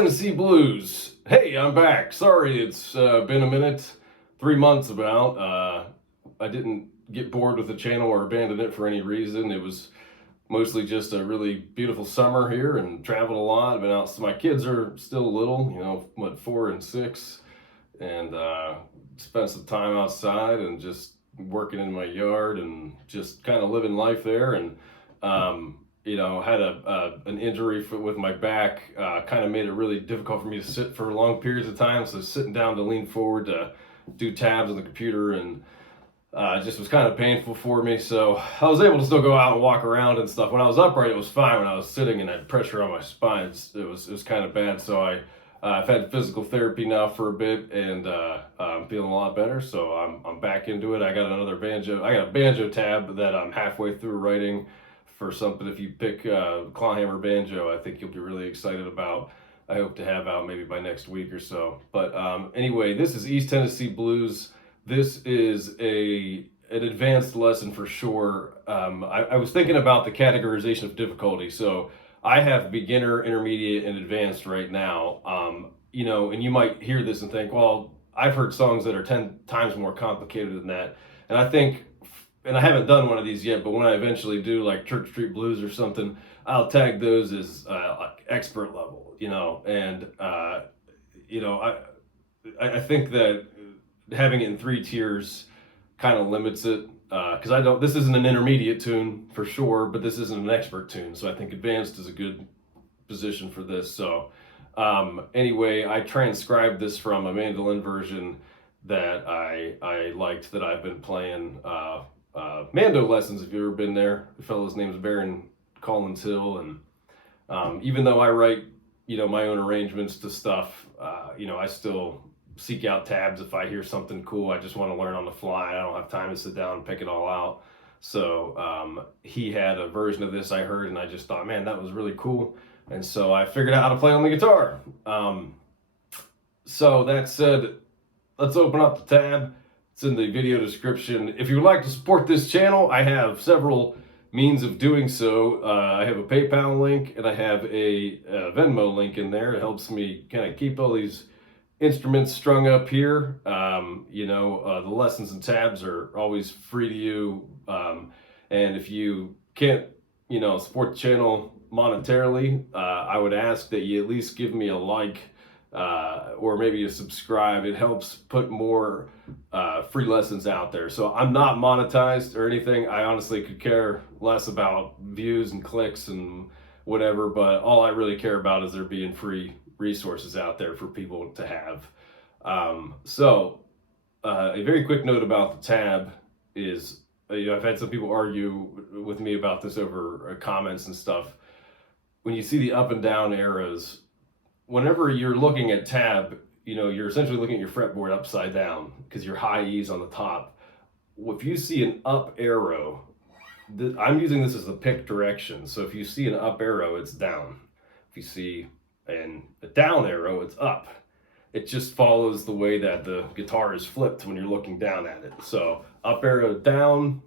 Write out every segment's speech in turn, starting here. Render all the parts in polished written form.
Tennessee Blues. Hey, I'm back. Sorry, it's been a minute, 3 months about. I didn't get bored with the channel or abandon it for any reason. It was mostly just a really beautiful summer here and traveled a lot. I've been out. My kids are still little, 4 and 6, and spent some time outside and just working in my yard and just kind of living life there. And had an injury with my back, kind of made it really difficult for me to sit for long periods of time. So sitting down to lean forward to do tabs on the computer and just was kind of painful for me. So I was able to still go out and walk around and stuff. When I was upright, it was fine. When I was sitting and had pressure on my spine, it was kind of bad. So I've had physical therapy now for a bit, and I'm feeling a lot better. So I'm back into it. I got a banjo tab that I'm halfway through writing for something. If you pick clawhammer banjo, I think you'll be really excited about. I hope to have out maybe by next week or so. But anyway, this is East Tennessee Blues. This is an advanced lesson for sure. I was thinking about the categorization of difficulty. So I have beginner, intermediate, and advanced right now. And you might hear this and think, well, I've heard songs that are 10 times more complicated than that. And I think, and I haven't done one of these yet, but when I eventually do, like Church Street Blues or something, I'll tag those as like expert level, and I think that having it in 3 tiers kind of limits it, because this isn't an intermediate tune for sure, but this isn't an expert tune. So I think advanced is a good position for this. So anyway, I transcribed this from a mandolin version that I liked, that I've been playing Mando lessons. If you've ever been there, the fellow's name is Baron Collins Hill, and even though I write my own arrangements to stuff, I still seek out tabs if I hear something cool. I just want to learn on the fly. I don't have time to sit down and pick it all out. So he had a version of this I heard, and I just thought, man, that was really cool. And so I figured out how to play on the guitar. So that said, let's open up the tab. It's in the video description. If you would like to support this channel, I have several means of doing so. I have a PayPal link, and I have a Venmo link in there. It helps me kind of keep all these instruments strung up here. The lessons and tabs are always free to you. And if you can't, support the channel monetarily, I would ask that you at least give me a like, or maybe a subscribe. It helps put more free lessons out there. So I'm not monetized or anything. I honestly could care less about views and clicks and whatever, but all I really care about is there being free resources out there for people to have. A very quick note about the tab is, I've had some people argue with me about this over comments and stuff. When you see the up and down arrows, whenever you're looking at tab, you're essentially looking at your fretboard upside down because your high E's on the top. If you see an up arrow, I'm using this as the pick direction. So if you see an up arrow, it's down. If you see a down arrow, it's up. It just follows the way that the guitar is flipped when you're looking down at it. So up arrow down,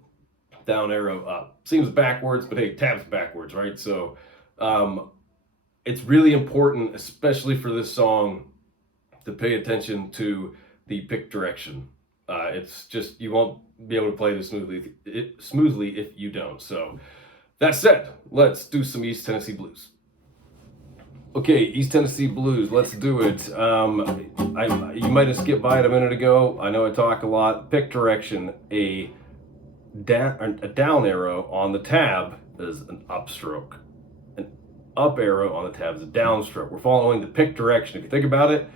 down arrow up. Seems backwards, but hey, tab's backwards, right? So it's really important, especially for this song, to pay attention to the pick direction. It's just, you won't be able to play this smoothly if you don't. So that said, let's do some East Tennessee Blues. Okay, East Tennessee Blues, let's do it. You might have skipped by it a minute ago. I know I talk a lot. Pick direction, a down arrow on the tab is an upstroke. An up arrow on the tab is a downstroke. We're following the pick direction. If you think about it,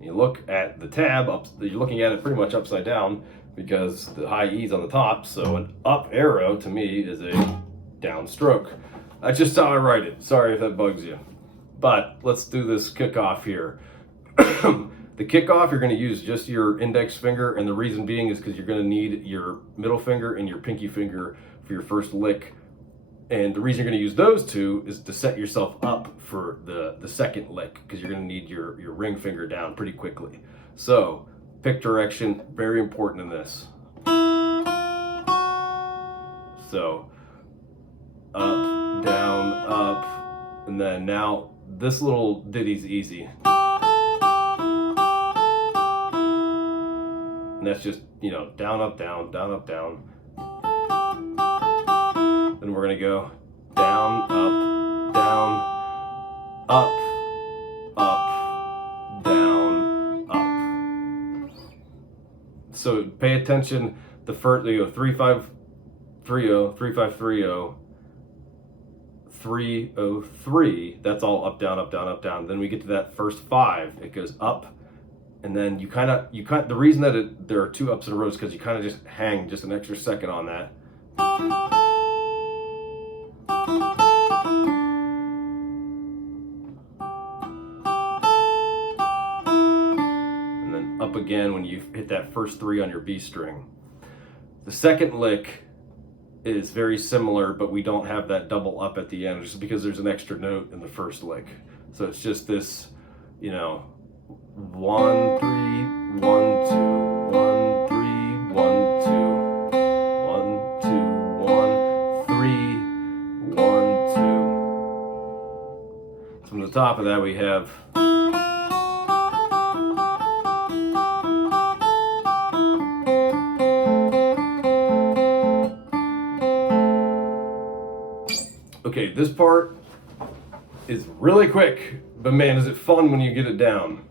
you look at the tab, you're looking at it pretty much upside down because the high E's on the top. So an up arrow to me is a downstroke. That's just how I write it. Sorry if that bugs you. But let's do this kickoff here. The kickoff, you're going to use just your index finger, and the reason being is because you're going to need your middle finger and your pinky finger for your first lick. And the reason you're going to use those two is to set yourself up for the second lick, because you're going to need your ring finger down pretty quickly. So pick direction, very important in this. So up, down, up, and then now this little ditty's easy. And that's just, you know, down, up, down, down, up, down. Then we're gonna go down, up, down, up. So pay attention. The first, you go 3 5 3 0, 3 5 3 0, 3 0 3. That's all up, down, up, down, up, down. Then we get to that first 5. It goes up, and then you kind of the reason that there are 2 ups in a row is because you kind of just hang just an extra second on that. And then up again when you hit that first 3 on your B string. The second lick is very similar, but we don't have that double up at the end just because there's an extra note in the first lick. So it's just this, you know, 1 3 1 2 1 3 1 2 1 2 1 3 1 2. From the top of that we have okay, this part is really quick, but man, is it fun when you get it down.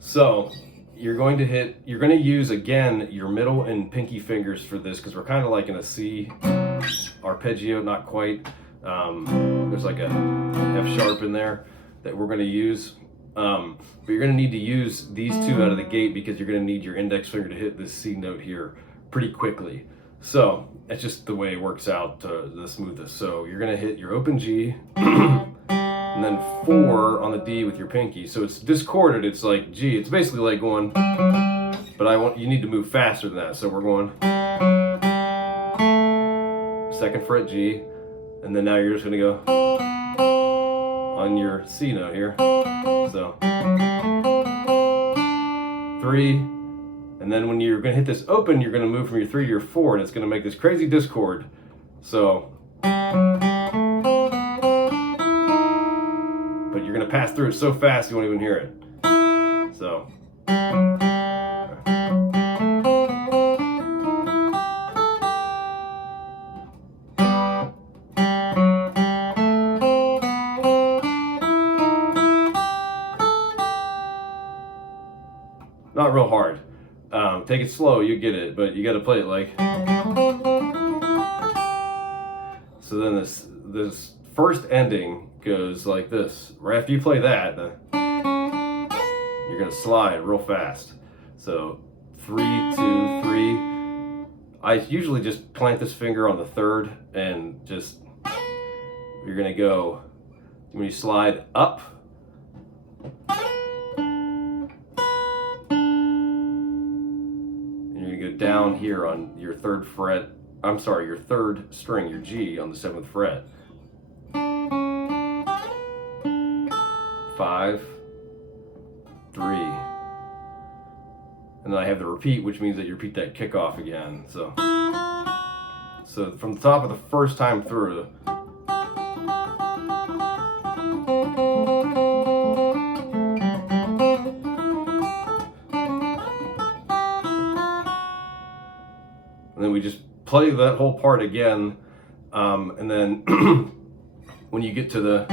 So you're going to use again your middle and pinky fingers for this because we're kind of like in a C arpeggio, not quite. There's like a F sharp in there that we're going to use. But you're going to need to use these 2 out of the gate because you're going to need your index finger to hit this C note here pretty quickly. So that's just the way it works out the smoothest. So you're gonna hit your open G and then 4 on the D with your pinky. So it's discorded, it's like G. It's basically like going, but you need to move faster than that. So we're going 2nd fret G, and then now you're just gonna go on your C note here. So 3. And then when you're going to hit this open, you're going to move from your 3 to your 4, and it's going to make this crazy discord. So, but you're going to pass through it so fast you won't even hear it. So, not real hard. Take it slow, you get it, but you got to play it like. So then this first ending goes like this. Right after you play that, you're gonna slide real fast. So 3 2 3. I usually just plant this finger on the 3rd and just you're gonna go when you slide up. Down here on your 3rd fret, I'm sorry, your 3rd string, your G on the 7th fret. 5 3. And then I have the repeat, which means that you repeat that kick off again. So from the top of the first time through, and then we just play that whole part again, and then when you get to the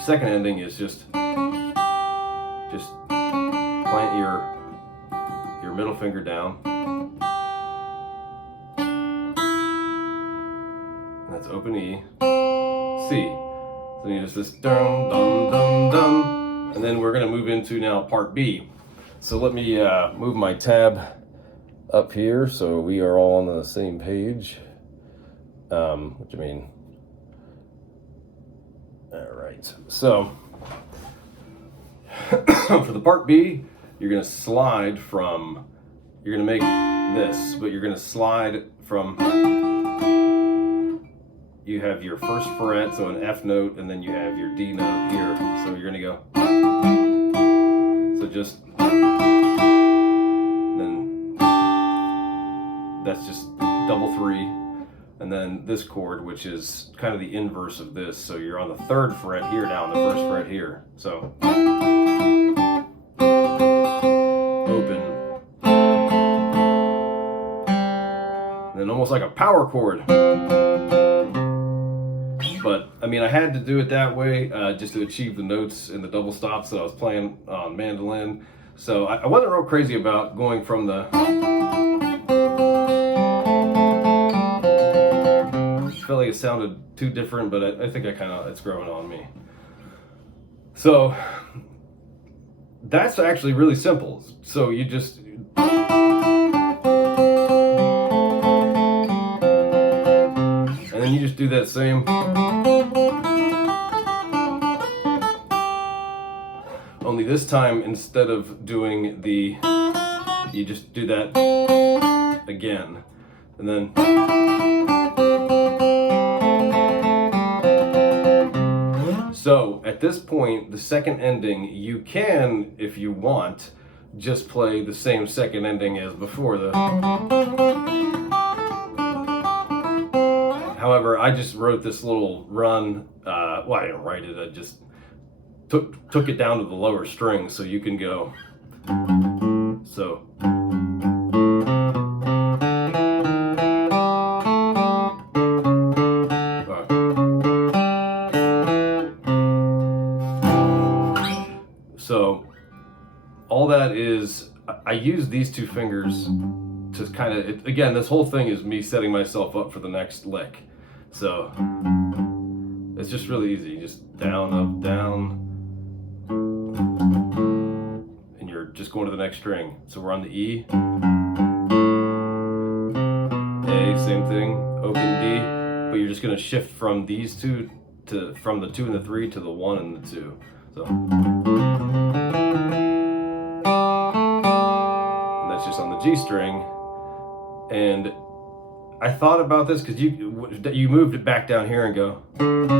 second ending is just plant your middle finger down. And that's open E, C. So you just this dum dum dum dum, and then we're gonna move into now part B. So let me move my tab up here so we are all on the same page. What do you mean? All right, so for the part B, you're gonna slide from, you're gonna make this, but you're gonna slide from, you have your 1st fret, so an F note, and then you have your D note here. So you're gonna go, so just, then that's just double 3. and then this chord, which is kind of the inverse of this. So you're on the 3rd fret here now, and the 1st fret here. So open, and then almost like a power chord. But I mean, I had to do it that way just to achieve the notes and the double stops that I was playing on mandolin. So I wasn't real crazy about going from the, felt like it sounded too different, but I think it's growing on me. So that's actually really simple. So you just, and then you just do that same, only this time instead of doing the, you just do that again, and then so at this point, the second ending, you can, if you want, just play the same second ending as before. However, I just wrote this little run. Well, I didn't write it. I just took it down to the lower string, so you can go. So. So all that is, I use these 2 fingers to kind of, again, this whole thing is me setting myself up for the next lick. So it's just really easy, just down, up, down, and you're just going to the next string. So we're on the E, A, same thing, open D, but you're just gonna shift from these 2 to, from the 2 and the 3 to the 1 and the 2. So. And that's just on the G string. And I thought about this because you moved it back down here and go. And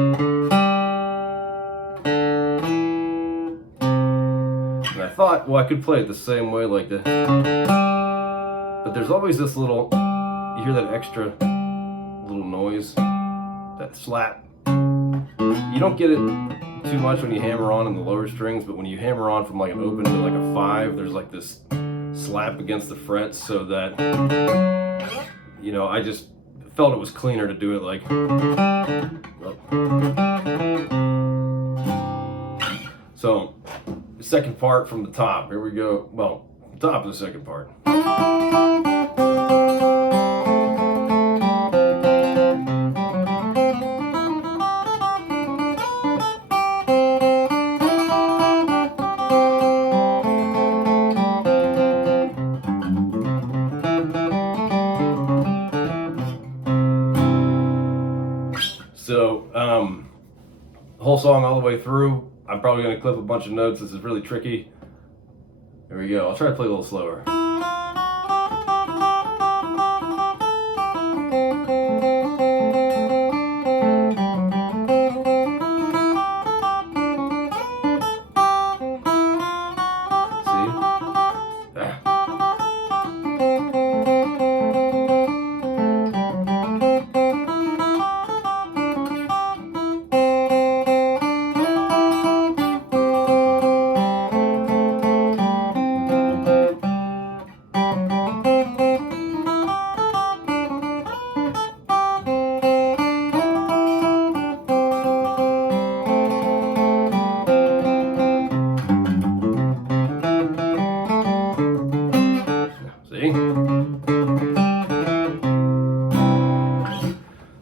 I thought, well, I could play it the same way like that. But there's always this little, you hear that extra little noise, that slap. You don't get it too much when you hammer on in the lower strings, but when you hammer on from like an open to like a 5, there's like this slap against the frets, so that, you know, I just felt it was cleaner to do it like, so the second part from the top, here we go. Well, top of the second part. So, the whole song all the way through, I'm probably going to clip a bunch of notes. This is really tricky. Here we go. I'll try to play a little slower.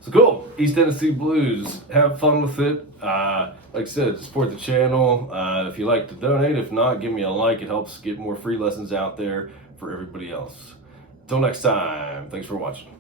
So cool, East Tennessee Blues. Have fun with it. Like I said, support the channel. If you like to donate, if not, give me a like. It helps get more free lessons out there for everybody else. Until next time, thanks for watching.